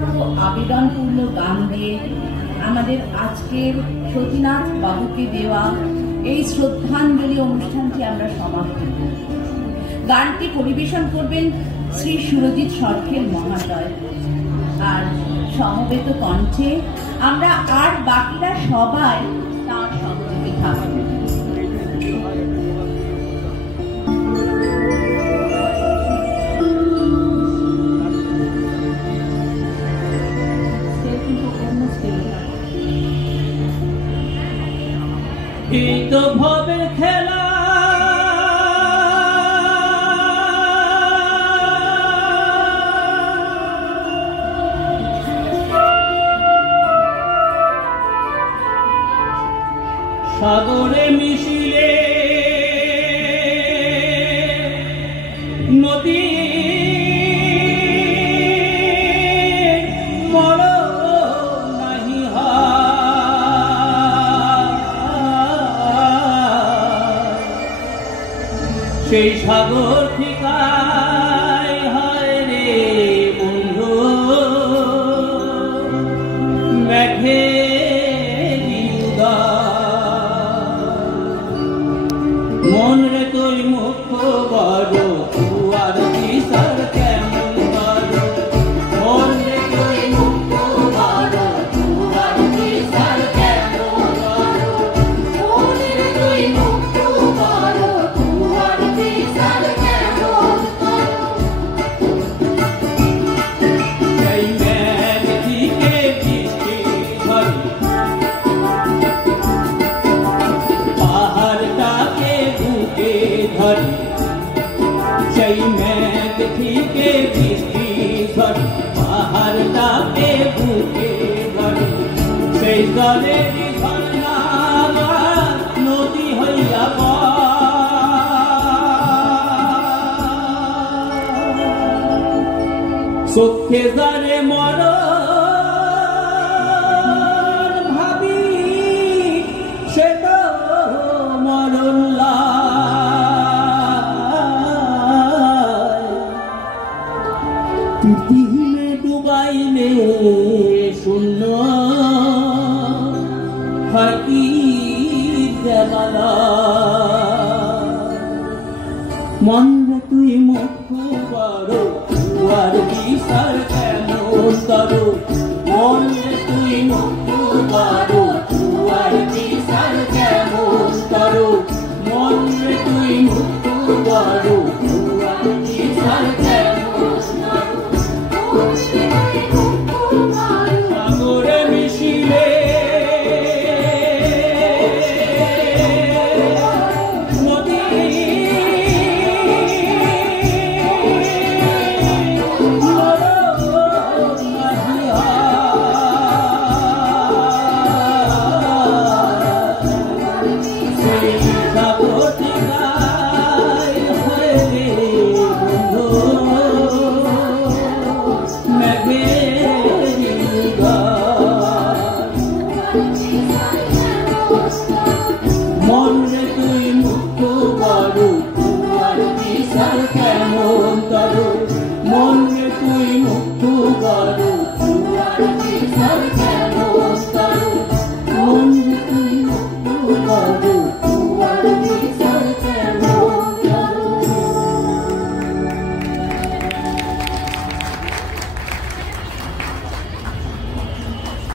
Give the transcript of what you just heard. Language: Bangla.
বিখ্যাত আবেদনপূর্ণ গান দিয়ে আমাদের আজকের সতীনাথ বাবুকে দেওয়া এই শ্রদ্ধাঞ্জলি অনুষ্ঠানটি আমরা সমাপ্ত করব। গানটি পরিবেশন করবেন শ্রী সুরজিৎ সরখেল মহাশয়। আর সমবেত কণ্ঠে আমরা আর বাকিরা সবাই তার সহযোগী থাকব। এই তো ভবের খেলা, সাগরে মিশিলে নদী সেই সাগর ঠিকায় হয় রে বন্ধু মেঘে মন রে তুই মুখ বড় তুয়ার বিচার কেমন বড় মন রে তুই মুখ বড় তুয়ার বিচার কেমন বড় মন রে তুই মুখ বড় তুয়ার বিচার কেমন বড় সেই মেঘ থেকে বৃষ্টি ঝরে পাহাড়টাকে বুকে ধরে সেই মেঘ থেকে বৃষ্টি ঝরে পাহাড়টাকে বুকে ধরে সেই জলের ঝর্ণা নদী হইয়া চোখে যারে মর ভাবি সে তো মরল্লা প্রীতিহীনে ডুবাইলে শূন্য হাকি দেলা মন তুই মুখ বড় তুয়ার বিচার কেমন করো মন তুই মুখ বড়